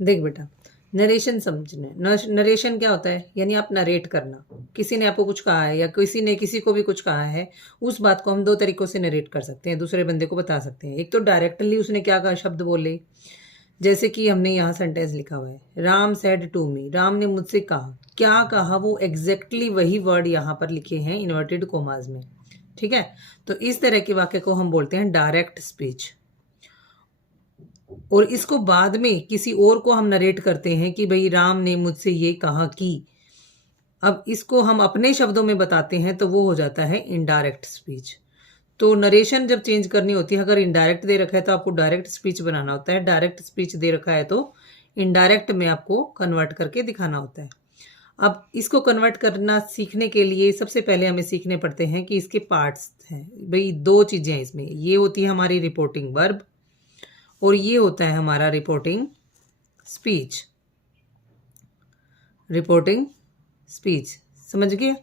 देख बेटा, नरेशन समझने, नरेशन क्या होता है, यानी आप नरेट करना। किसी ने आपको कुछ कहा है या किसी ने किसी को भी कुछ कहा है, उस बात को हम दो तरीकों से नरेट कर सकते हैं, दूसरे बंदे को बता सकते हैं। एक तो डायरेक्टली उसने क्या कहा, शब्द बोले, जैसे कि हमने यहाँ सेंटेंस लिखा हुआ है, राम सेड टू मी, राम ने मुझसे कहा। क्या कहा, वो एग्जैक्टली वही वर्ड यहाँ पर लिखे हैं इन्वर्टेड कोमाज में। ठीक है, तो इस तरह के वाक्य को हम बोलते हैं डायरेक्ट स्पीच। और इसको बाद में किसी और को हम नरेट करते हैं कि भाई राम ने मुझसे ये कहा कि, अब इसको हम अपने शब्दों में बताते हैं तो वो हो जाता है इनडायरेक्ट स्पीच। तो नरेशन जब चेंज करनी होती है, अगर इनडायरेक्ट दे रखा है तो आपको डायरेक्ट स्पीच बनाना होता है, डायरेक्ट स्पीच दे रखा है तो इनडायरेक्ट में आपको कन्वर्ट करके दिखाना होता है। अब इसको कन्वर्ट करना सीखने के लिए सबसे पहले हमें सीखने पड़ते हैं कि इसके पार्ट्स हैं। भाई दो चीज़ें हैं इसमें, ये होती है हमारी रिपोर्टिंग वर्ब और ये होता है हमारा रिपोर्टिंग स्पीच। रिपोर्टिंग स्पीच समझ गए।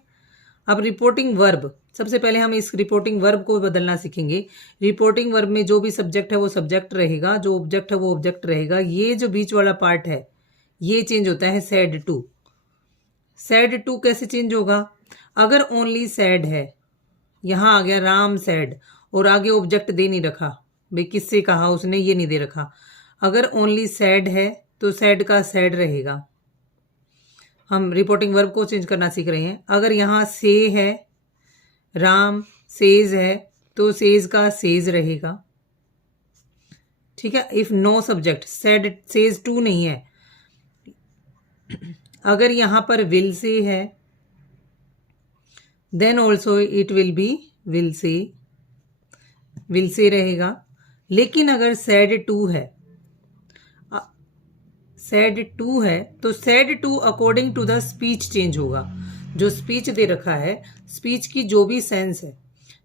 अब रिपोर्टिंग वर्ब, सबसे पहले हम इस रिपोर्टिंग वर्ब को बदलना सीखेंगे। रिपोर्टिंग वर्ब में जो भी सब्जेक्ट है वो सब्जेक्ट रहेगा, जो ऑब्जेक्ट है वो ऑब्जेक्ट रहेगा। ये जो बीच वाला पार्ट है ये चेंज होता है सैड टू। सैड टू कैसे चेंज होगा, अगर ओनली सैड है, यहाँ आ गया राम सैड और आगे ऑब्जेक्ट दे नहीं रखा, भाई किससे कहा उसने ये नहीं दे रखा। अगर ओनली सैड है तो सैड का सैड रहेगा। हम रिपोर्टिंग वर्ब को चेंज करना सीख रहे हैं। अगर यहाँ से है, राम सेज है, तो सेज का सेज रहेगा। ठीक है, if no subject, said says to नहीं है। अगर यहाँ पर विल से है then also it will be will say रहेगा। लेकिन अगर सैड टू है, सैड टू है तो said to according to the speech change होगा। जो स्पीच दे रखा है, स्पीच की जो भी सेंस है,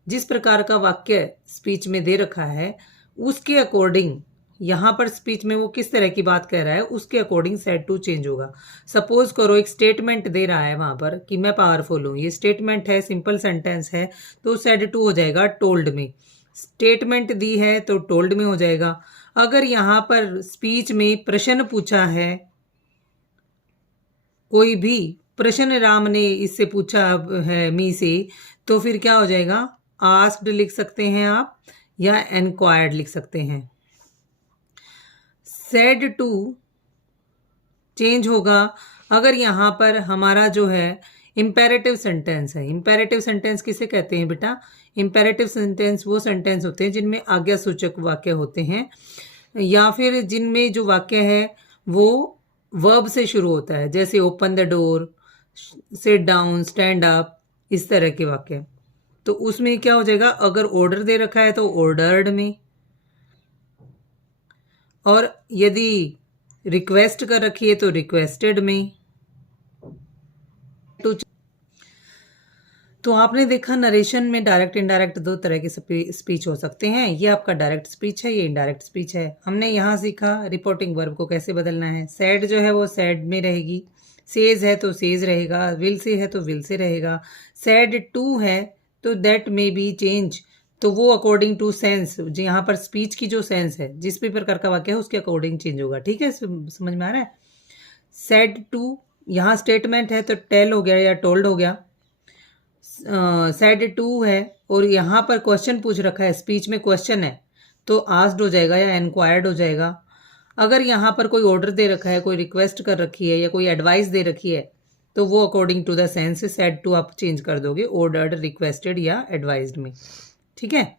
जिस प्रकार का वाक्य स्पीच में दे रखा है उसके अकॉर्डिंग, यहाँ पर स्पीच में वो किस तरह की बात कह रहा है उसके अकॉर्डिंग सैड टू चेंज होगा। सपोज करो एक स्टेटमेंट दे रहा है वहां पर कि मैं पावरफुल हूँ, ये स्टेटमेंट है, सिंपल सेंटेंस है, तो सैड टू हो जाएगा टोल्ड में। स्टेटमेंट दी है तो टोल्ड में हो जाएगा। अगर यहाँ पर स्पीच में प्रश्न पूछा है, कोई भी प्रश्न राम ने इससे पूछा है मी से, तो फिर क्या हो जाएगा, आस्क्ड लिख सकते हैं आप या एनक्वायर्ड लिख सकते हैं। सेड टू चेंज होगा अगर यहाँ पर हमारा जो है इम्पेरेटिव सेंटेंस है। इम्पेरेटिव सेंटेंस किसे कहते हैं बेटा, इम्पेरेटिव सेंटेंस वो सेंटेंस होते हैं जिनमें आज्ञा सूचक वाक्य होते हैं, या फिर जिनमें जो वाक्य है वो वर्ब से शुरू होता है, जैसे open the door, sit down, stand up, इस तरह के वाक्य। तो उसमें क्या हो जाएगा, अगर ऑर्डर दे रखा है तो ऑर्डर्ड में, और यदि रिक्वेस्ट कर रखी है तो रिक्वेस्टेड में। तो आपने देखा नरेशन में डायरेक्ट इनडायरेक्ट दो तरह के स्पीच हो सकते हैं। ये आपका डायरेक्ट स्पीच है, ये इनडायरेक्ट स्पीच है। हमने यहाँ सीखा रिपोर्टिंग वर्ब को कैसे बदलना है। सैड जो है वो सैड में रहेगी, सेज है तो सेज रहेगा, विल से है तो विल से रहेगा। सैड टू है तो दैट मे बी चेंज, तो वो अकॉर्डिंग टू सेंस, यहाँ पर स्पीच की जो सेंस है, जिस भी प्रकार का वाक्य है उसके अकॉर्डिंग चेंज होगा। ठीक है, समझ में आ रहा है। सैड टू, यहाँ स्टेटमेंट है तो टेल हो गया या टोल्ड हो गया। सैड टू है और यहाँ पर क्वेश्चन पूछ रखा है, स्पीच में क्वेश्चन है तो आस्क्ड हो जाएगा या एनक्वायर्ड हो जाएगा। अगर यहाँ पर कोई ऑर्डर दे रखा है, कोई रिक्वेस्ट कर रखी है या कोई एडवाइस दे रखी है, तो वो according to the sense said to आप चेंज कर दोगे ऑर्डर्ड, रिक्वेस्टेड या एडवाइज्ड में। ठीक है,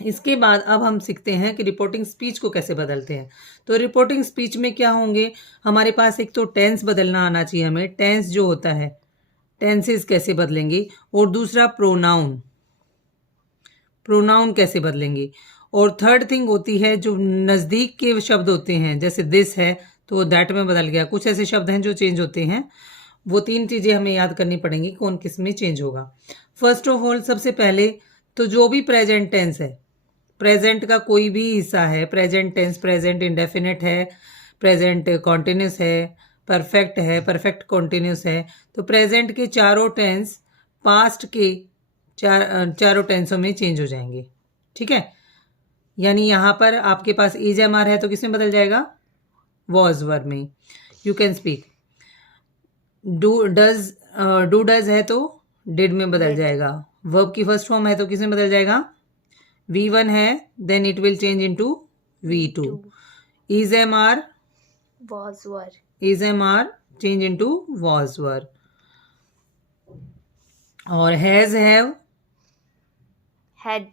इसके बाद अब हम सीखते हैं कि रिपोर्टिंग स्पीच को कैसे बदलते हैं। तो रिपोर्टिंग स्पीच में क्या होंगे हमारे पास, एक तो टेंस बदलना आना चाहिए हमें, टेंस जो होता है, टेंसेस कैसे बदलेंगे, और दूसरा प्रोनाउन, प्रोनाउन कैसे बदलेंगे, और थर्ड थिंग होती है जो नज़दीक के शब्द होते हैं, जैसे दिस है तो दैट में बदल गया। कुछ ऐसे शब्द हैं जो चेंज होते हैं, वो तीन चीज़ें हमें याद करनी पड़ेंगी कौन किस में चेंज होगा। फर्स्ट ऑफ ऑल, सबसे पहले तो जो भी प्रेजेंट टेंस है, प्रेजेंट का कोई भी हिस्सा है, प्रेजेंट टेंस, प्रेजेंट इंडेफिनिट है, प्रेजेंट कॉन्टिन्यूस है, परफेक्ट है, परफेक्ट कॉन्टिन्यूस है, तो प्रेजेंट के चारों टेंस पास्ट के चारों टेंसों में चेंज हो जाएंगे। ठीक है, यानी यहाँ पर आपके पास इज एम आर है तो किसमें बदल जाएगा, वॉज वर्ब में you can speak. Do does है तो डिड में बदल Did. जाएगा। वर्ब की फर्स्ट फॉर्म है तो किस में बदल जाएगा? V1 है, then it will change into V2। To. Is am are, Was were. Is am are change into was were. और हैज हैव Had.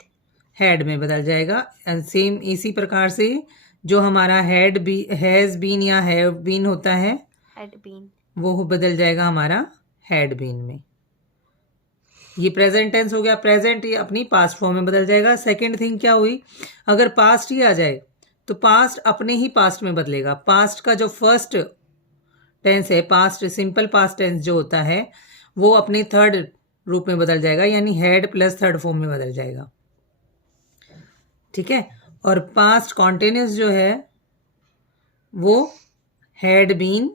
हैड में बदल जाएगा। सेम इसी प्रकार से जो हमारा हैड बी, हैज बीन या हैव बीन होता है Had been. वो बदल जाएगा हमारा हैड बीन में। ये प्रेजेंट टेंस हो गया। प्रेजेंट ये अपनी पास्ट फॉर्म में बदल जाएगा। सेकंड थिंग क्या हुई, अगर पास्ट ही आ जाए तो पास्ट अपने ही पास्ट में बदलेगा। पास्ट का जो फर्स्ट टेंस है, पास्ट सिंपल पास्ट टेंस जो होता है वो अपने थर्ड रूप में बदल जाएगा, यानी हैड प्लस थर्ड फॉर्म में बदल जाएगा। ठीक है। और पास्ट कॉन्टिन्यूस जो है वो हैड बीन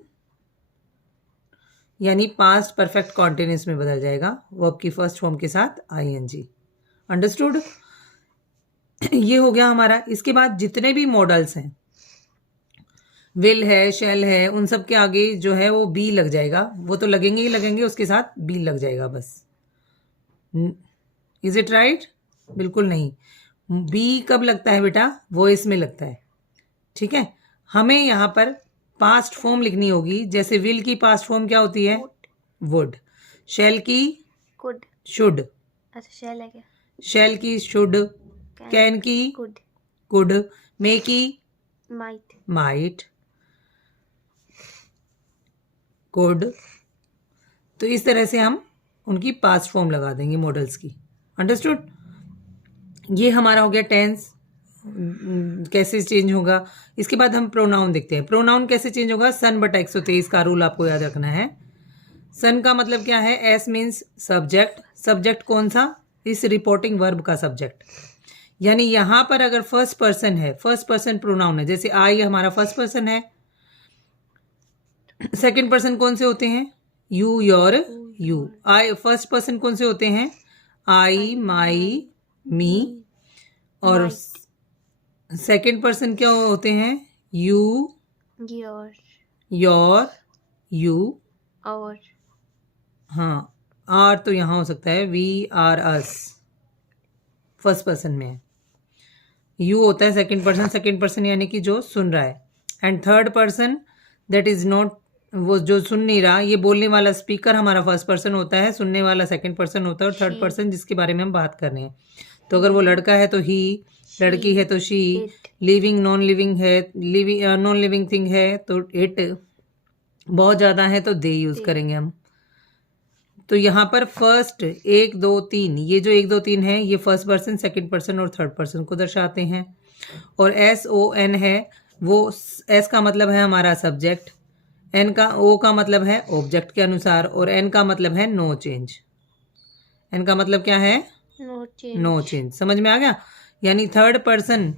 यानी पास्ट परफेक्ट कॉन्टिन्यूस में बदल जाएगा वर्ब की फर्स्ट फॉर्म के साथ आईएनजी। अंडरस्टूड? ये हो गया हमारा। इसके बाद जितने भी मॉडल्स हैं, विल है, शेल है, उन सब के आगे जो है वो बी लग जाएगा। वो तो लगेंगे ही लगेंगे, उसके साथ बी लग जाएगा बस। Is it right? बिल्कुल नहीं। बी कब लगता है बेटा? वॉइस में लगता है। ठीक है। हमें यहाँ पर पास्ट फॉर्म लिखनी होगी। जैसे विल की पास्ट फॉर्म क्या होती है? वुड। शेल की Could. शुड। अच्छा shall है क्या? शेल की शुड। कैन की Could. कुड। मे की Might. माइट। कुड। तो इस तरह से हम उनकी पास्ट फॉर्म लगा देंगे मॉडल्स की। अंडरस्टूड? ये हमारा हो गया टेंस कैसे चेंज होगा। इसके बाद हम प्रोनाउन देखते हैं। प्रोनाउन कैसे चेंज होगा? सन बटा 123 का रूल आपको याद रखना है। सन का मतलब क्या है? S means subject. सब्जेक्ट कौन सा? इस रिपोर्टिंग वर्ब का सब्जेक्ट। यानी यहां पर अगर फर्स्ट पर्सन है, फर्स्ट पर्सन प्रोनाउन है, जैसे आई हमारा फर्स्ट पर्सन है। सेकंड पर्सन कौन से होते हैं? You, your, you. I first person कौन से होते हैं? आई, माई, मी। और सेकंड पर्सन क्या होते हैं? You, Your. Your, you. Our. हाँ, आर तो यहाँ हो सकता है, we are us first person में है। यू होता है सेकंड पर्सन। सेकंड पर्सन यानी कि जो सुन रहा है। And third person that is not, वो जो सुन नहीं रहा। ये बोलने वाला स्पीकर हमारा फर्स्ट पर्सन होता है, सुनने वाला सेकंड पर्सन होता है, और थर्ड पर्सन जिसके बारे में हम बात कर रहे हैं। तो अगर वो लड़का है तो ही, लड़की है तो शी, लिविंग नॉन लिविंग है, लिविंग नॉन लिविंग थिंग है तो इट, बहुत ज़्यादा है तो दे यूज़ करेंगे हम। तो यहाँ पर फर्स्ट 1 2 3, ये जो 1 2 3 है ये फर्स्ट पर्सन, सेकंड पर्सन और थर्ड पर्सन को दर्शाते हैं। और एस ओ एन है, वो एस का मतलब है हमारा सब्जेक्ट, एन का ओ का मतलब है ऑब्जेक्ट के अनुसार, और एन का मतलब है नो चेंज। एन का मतलब क्या है? No change. No change. समझ में आ गया? यानी थर्ड पर्सन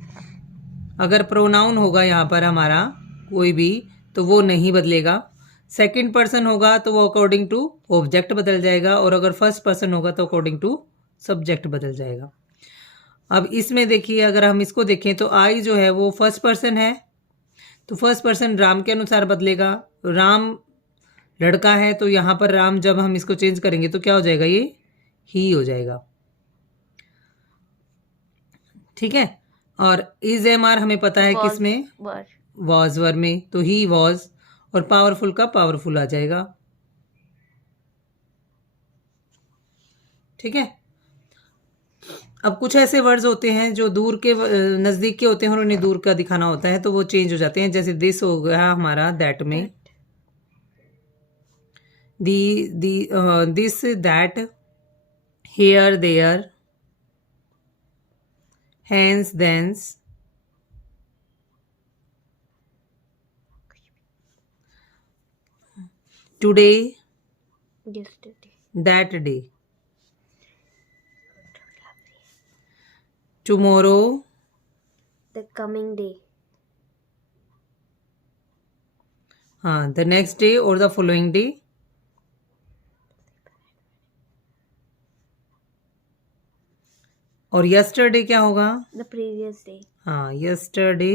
अगर प्रोनाउन होगा यहाँ पर हमारा कोई भी तो वो नहीं बदलेगा। सेकंड पर्सन होगा तो वो अकॉर्डिंग टू ऑब्जेक्ट बदल जाएगा, और अगर फर्स्ट पर्सन होगा तो अकॉर्डिंग टू सब्जेक्ट बदल जाएगा। अब इसमें देखिए, अगर हम इसको देखें तो आई जो है वो फर्स्ट पर्सन है, तो फर्स्ट पर्सन राम के अनुसार बदलेगा। राम लड़का है तो यहाँ पर राम जब हम इसको चेंज करेंगे तो क्या हो जाएगा? ये ही हो जाएगा। ठीक है। और इज एम आर हमें पता है किसमें? Were. वॉज वर में, तो ही वॉज, और पावरफुल का पावरफुल आ जाएगा। ठीक है। अब कुछ ऐसे वर्ड्स होते हैं जो दूर के नज़दीक के होते हैं और उन्हें दूर का दिखाना होता है तो वो चेंज हो जाते हैं। जैसे दिस हो गया हमारा दैट में, this, that, here, there, hence, thence, today, Yesterday. That day, tomorrow, The coming day. हाँ, द नेक्स्ट डे और द फॉलोइंग डे। और यस्टरडे क्या होगा? The previous day. हाँ, यस्टरडे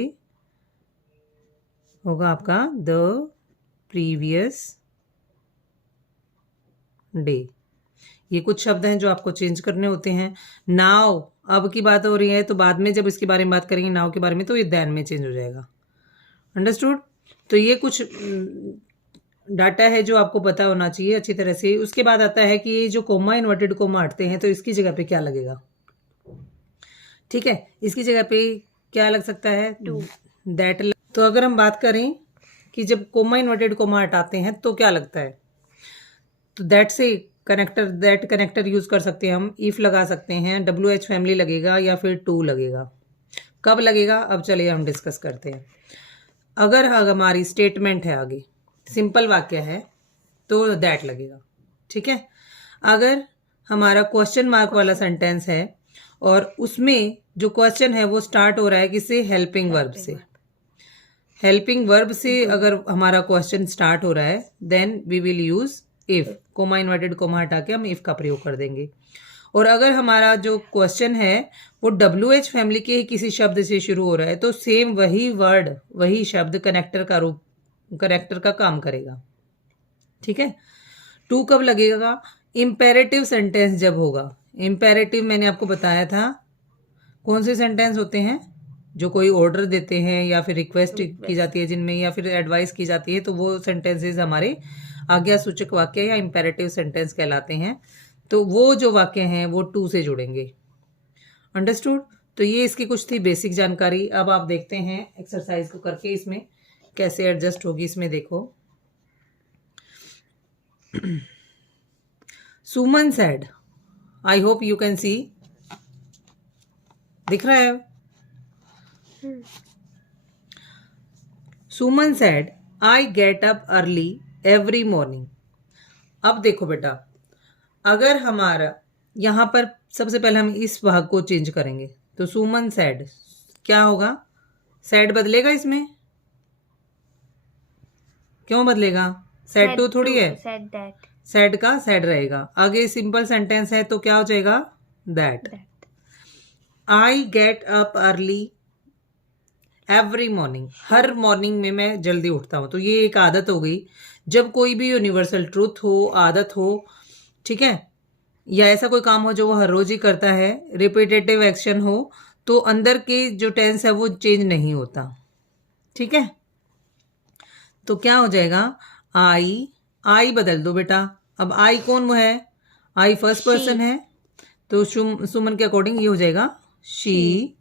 होगा आपका द प्रीवियस डे। ये कुछ शब्द हैं जो आपको चेंज करने होते हैं। नाउ अब की बात हो रही है, तो बाद में जब इसके बारे में बात करेंगे नाउ के बारे में, तो ये देन में चेंज हो जाएगा। अंडरस्टूड? तो ये कुछ डाटा है जो आपको पता होना चाहिए अच्छी तरह से। उसके बाद आता है कि ये जो कोमा, इन्वर्टेड कोमा हटते हैं, तो इसकी जगह पे क्या लगेगा? ठीक है, इसकी जगह पे क्या लग सकता है? दैट। तो अगर हम बात करें कि जब कोमा, इन्वर्टेड कोमा हटाते हैं तो क्या लगता है, तो दैट से कनेक्टर, दैट कनेक्टर यूज कर सकते हैं हम। इफ लगा सकते हैं, WH फैमिली लगेगा या फिर टू लगेगा। कब लगेगा, अब चलिए हम डिस्कस करते हैं। अगर हमारी स्टेटमेंट है, आगे सिंपल वाक्य है, तो दैट लगेगा। ठीक है। अगर हमारा क्वेश्चन मार्क वाला सेंटेंस है और उसमें जो क्वेश्चन है वो स्टार्ट हो रहा है किससे? हेल्पिंग वर्ब से। हेल्पिंग वर्ब से अगर हमारा क्वेश्चन स्टार्ट हो रहा है, then we will use if. Comma, inverted comma हटा के हम इफ का प्रयोग कर देंगे। और अगर हमारा जो क्वेश्चन है वो WH फैमिली के ही किसी शब्द से शुरू हो रहा है, तो सेम वही वर्ड, वही शब्द कनेक्टर का रूप, कनेक्टर का काम करेगा। ठीक है। टू कब लगेगा? इंपेरेटिव सेंटेंस जब होगा। इंपेरेटिव मैंने आपको बताया था कौन से सेंटेंस होते हैं, जो कोई ऑर्डर देते हैं या फिर रिक्वेस्ट की जाती है जिनमें, या फिर एडवाइस की जाती है, तो वो सेंटेंसेस हमारे आज्ञा सूचक वाक्य या इंपेरेटिव सेंटेंस कहलाते हैं। तो वो जो वाक्य हैं वो टू से जुड़ेंगे। अंडरस्टूड? तो ये इसकी कुछ थी बेसिक जानकारी। अब आप देखते हैं एक्सरसाइज को करके इसमें कैसे एडजस्ट होगी। इसमें देखो, Suman said, I hope you can see, दिख रहा है? Suman said I get up early every morning. अब देखो बेटा, अगर हमारा यहां पर सबसे पहले हम इस भाग को चेंज करेंगे, तो सुमन सेड क्या होगा? सेड बदलेगा इसमें? क्यों बदलेगा? सेड टू थोड़ी है, said that, सेड का सेड रहेगा। आगे सिंपल सेंटेंस है तो क्या हो जाएगा? That. I get up early every morning, her morning में मैं जल्दी उठता हूं। तो ये एक आदत हो गई। जब कोई भी यूनिवर्सल ट्रूथ हो, आदत हो, ठीक है, या ऐसा कोई काम हो जो वो हर रोज ही करता है, रिपीटेटिव एक्शन हो, तो अंदर के जो टेंस है वो चेंज नहीं होता। ठीक है। तो क्या हो जाएगा? आई बदल दो बेटा। अब आई कौन है? आई फर्स्ट पर्सन है, तो सुमन के अकॉर्डिंग ये हो जाएगा शी।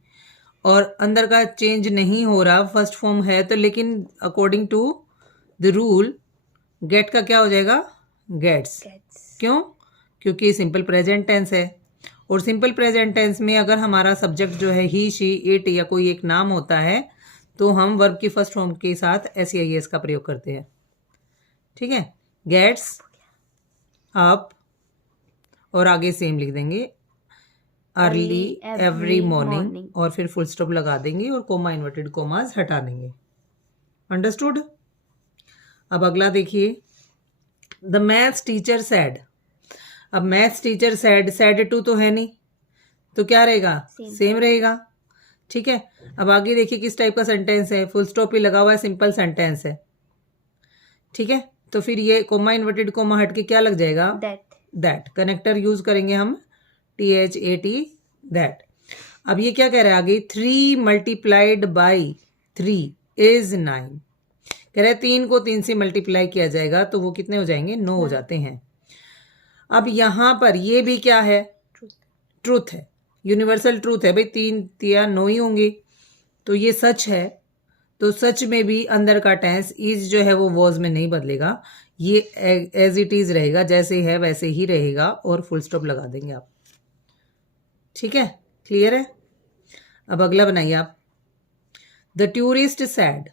और अंदर का चेंज नहीं हो रहा, फर्स्ट फॉर्म है तो, लेकिन according to the rule get का क्या हो जाएगा? गेट्स। क्यों? क्योंकि सिंपल प्रेजेंट टेंस है, और सिंपल प्रेजेंट टेंस में अगर हमारा सब्जेक्ट जो है ही, शी, इट या कोई एक नाम होता है, तो हम वर्ब की फर्स्ट फॉर्म के साथ SEIS का प्रयोग करते हैं। ठीक है। गेट्स अप, और आगे सेम लिख देंगे, अर्ली एवरी मॉर्निंग, और फिर फुल स्टॉप लगा देंगे और कोमा, इन्वर्टेड कोमास हटा देंगे। अंडरस्टूड? अब अगला देखिए, द मैथ्स टीचर सेड। अब मैथ्स टीचर सेड टू तो है नहीं, तो क्या रहेगा? सेम रहेगा। ठीक है। अब आगे देखिए किस टाइप का सेंटेंस है, फुल स्टॉप ही लगा हुआ है, सिंपल सेंटेंस है। ठीक है। तो फिर ये कोमा, इन्वर्टेड कोमा हट के क्या लग जाएगा? दैट। कनेक्टर यूज करेंगे हम, THAT, दैट। अब ये क्या कह रहा है आगे? 3 मल्टीप्लाइड बाई 3 इज 9। कह रहा है 3 को 3 से मल्टीप्लाई किया जाएगा तो वो कितने हो जाएंगे? 9 हो जाते हैं। अब यहां पर ये भी क्या है? ट्रूथ है, यूनिवर्सल ट्रूथ है भाई, 3 3 9 ही होंगे, तो ये सच है। तो सच में भी अंदर का टेंस इज जो है वो वॉज में नहीं बदलेगा, ये एज इट इज रहेगा, जैसे है वैसे ही रहेगा, और फुल स्टॉप लगा देंगे आप। ठीक है, क्लियर है? अब अगला बनाइए आप, द टूरिस्ट सैड।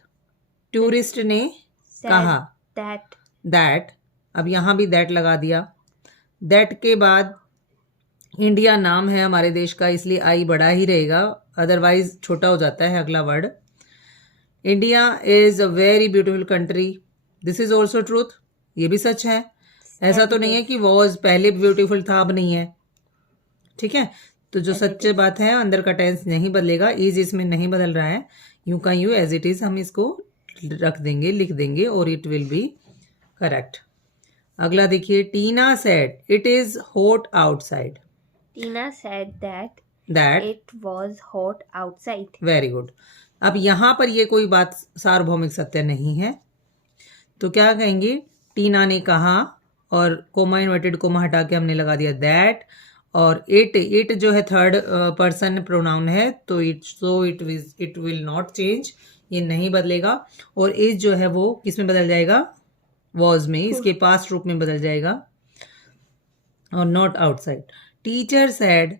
टूरिस्ट ने कहा दैट। अब यहां भी दैट लगा दिया। दैट के बाद इंडिया नाम है हमारे देश का, इसलिए आई बड़ा ही रहेगा, अदरवाइज छोटा हो जाता है अगला word. India is a very beautiful country, this is also truth, ये भी सच है। ऐसा तो नहीं है कि वॉज पहले ब्यूटीफुल था अब नहीं है। ठीक है। तो जो सच्ची बात है, अंदर का टेंस नहीं बदलेगा, इज इसमें नहीं बदल रहा है, यूं का यूं एज इट इज हम इसको रख देंगे, लिख देंगे और इट विल बी करेक्ट। अगला देखिए, Tina said it is hot outside. Tina said that that, it was hot outside. Very good. अब यहाँ पर ये कोई बात सार्वभौमिक सत्य नहीं है, तो क्या कहेंगे, टीना ने कहा और कोमा इन्वर्टेड कोमा हटा के हमने लगा दिया दैट, और इट जो है थर्ड पर्सन प्रोनाउन है, तो इट विल नॉट चेंज, ये नहीं बदलेगा। और इज जो है वो किस में बदल जाएगा, वॉज में, इसके पास्ट रूप में बदल जाएगा, और not outside. Teacher said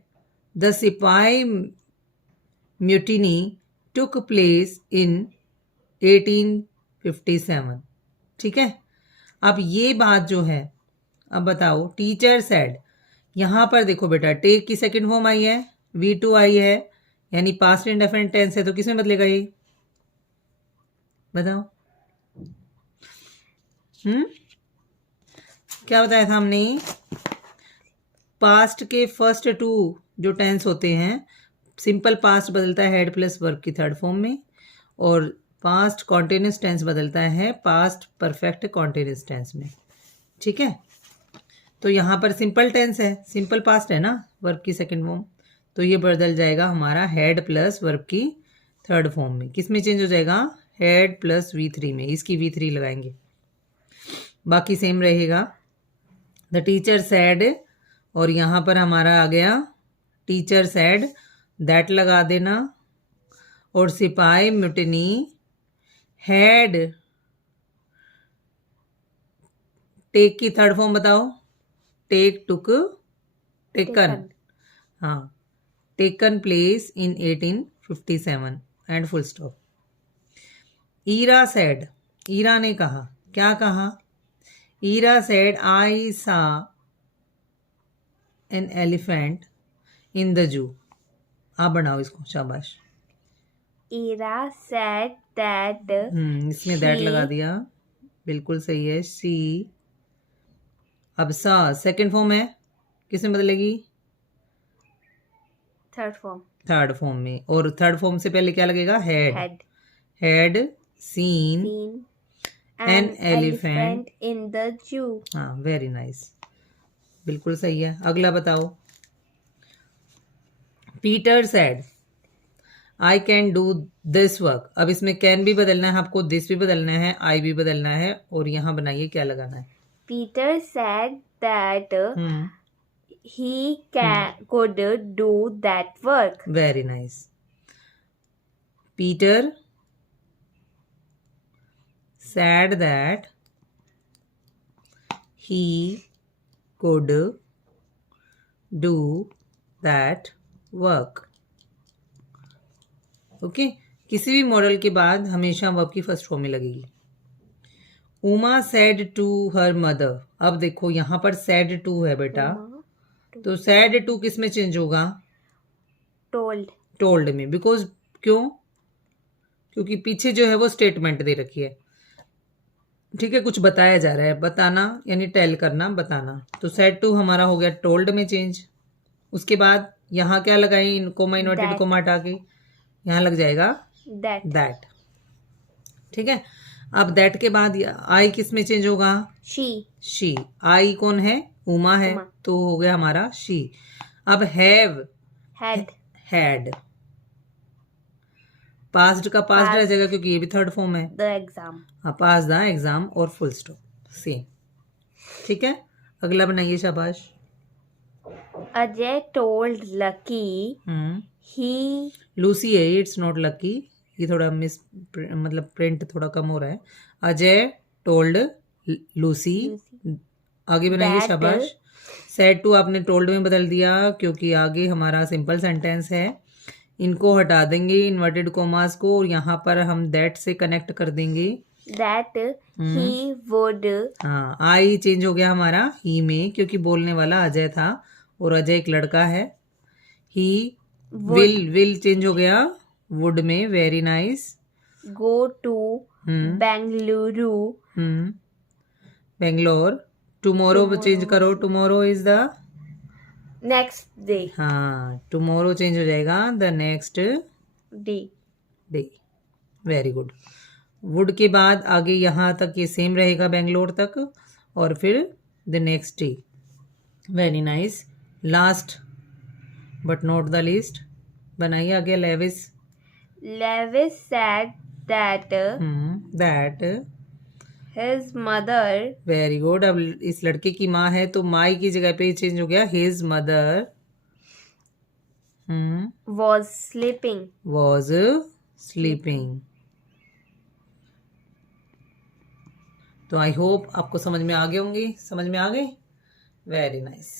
the सिपाही म्यूटिनी टुक प्लेस इन 1857। ठीक है, अब ये बात जो है, अब बताओ, टीचर सेड, यहाँ पर देखो बेटा, टेक की सेकंड फॉर्म आई है, V2 आई है, यानी पास्ट इंडेफिनिट टेंस है, तो किसमें बदलेगा ये, बताओ। क्या बताया था हमने, पास्ट के फर्स्ट टू जो टेंस होते हैं, सिंपल पास्ट बदलता है हेड प्लस वर्ब की थर्ड फॉर्म में, और पास्ट कॉन्टिन्यूस टेंस बदलता है पास्ट परफेक्ट कॉन्टिन्यूस टेंस में। ठीक है, तो यहाँ पर सिंपल टेंस है, सिंपल पास्ट है ना, वर्ब की सेकंड फॉर्म, तो ये बदल जाएगा हमारा हेड प्लस वर्ब की थर्ड फॉर्म में। किस में चेंज हो जाएगा, हेड प्लस V3 में, इसकी V3 लगाएंगे, बाकी सेम रहेगा। द टीचर सेड, और यहाँ पर हमारा आ गया टीचर सेड, दैट लगा देना, और सिपाही म्यूटिनी हैड, टेक की थर्ड फॉर्म बताओ, टेक, टुक, टेकन, हाँ, taken place in 1857 and full stop. Ira said, Ira ने कहा, क्या कहा, ईरा सेड आई सा an elephant in the zoo. आप बनाओ इसको, शाबाश। Ira said that इसमें दैट लगा दिया, बिल्कुल सही है, सी। अब सा सेकंड फॉर्म है, किस में बदलेगी, third form थर्ड फॉर्म में, और थर्ड फॉर्म से पहले क्या लगेगा, head, had had seen seen An an elephant elephant in the zoo. हाँ, वेरी नाइस, बिल्कुल सही है। अगला बताओ, Peter said I can do this work. अब इसमें कैन भी बदलना है आपको, दिस भी बदलना है, आई भी बदलना है, और यहाँ बनाइए क्या लगाना है। Peter said that he could do that work. Very nice. Peter said that he could do that work. Okay, किसी भी मॉडल के बाद हमेशा वर्ब की फर्स्ट फॉर्म में लगेगी। Uma said to her mother, अब देखो यहाँ पर सेड टू है बेटा, तो सेड टू किस में चेंज होगा, Told. टोल्ड में, बिकॉज क्यों, क्योंकि पीछे जो है वो स्टेटमेंट दे रखी है। ठीक है, कुछ बताया जा रहा है, बताना यानी टेल करना, बताना, तो सेड टू हमारा हो गया टोल्ड में चेंज। उसके बाद यहाँ क्या लगाएं, कोमा इन्वर्टेड कोमा हटा के यहाँ लग जाएगा That. दैट। ठीक है, अब दैट के बाद आई किस में चेंज होगा, She. शी, आई कौन है, उमा है, उमा। तो हो गया हमारा शी। अब हैव, Had. हैड, पास्ट का पास्ट रह Passed. जाएगा क्योंकि ये भी थर्ड फॉर्म है, The exam. हाँ, पास द एग्जाम और फुल स्टॉप, सेम। ठीक है, अगला बनाइए, शाबाश। Ajay told Lucky he Lucy है, इट्स नॉट लकी, ये थोड़ा मिस, मतलब प्रिंट थोड़ा कम हो रहा है। अजय टोल्ड लूसी, आगे बनाइए, That- शाबाश। सेड टू आपने टोल्ड में बदल दिया क्योंकि आगे हमारा सिंपल सेंटेंस है, इनको हटा देंगे इन्वर्टेड कोमास को, और यहाँ पर हम दैट से कनेक्ट कर देंगे। that he would हाँ, आई चेंज हो गया हमारा ही में, क्योंकि बोलने वाला अजय था और अजय एक लड़का है। ही, विल चेंज हो गया वुड में, very nice. go to Bengaluru Bangalore, tomorrow change करो, tomorrow is the, next day. हाँ, टुमारो चेंज हो जाएगा the next Day. Day, very good. Would के बाद आगे यहाँ तक ये सेम रहेगा बेंगलोर तक, और फिर the next day. Very nice. Last but not the least बनाइए आगे। Lewis said that that his mother very good. अब इस लड़के की माँ है तो माई की जगह पे चेंज हो गया his mother was sleeping. Was sleeping. तो आई होप आपको समझ में आ गए होंगे। समझ में आ गए? Very nice.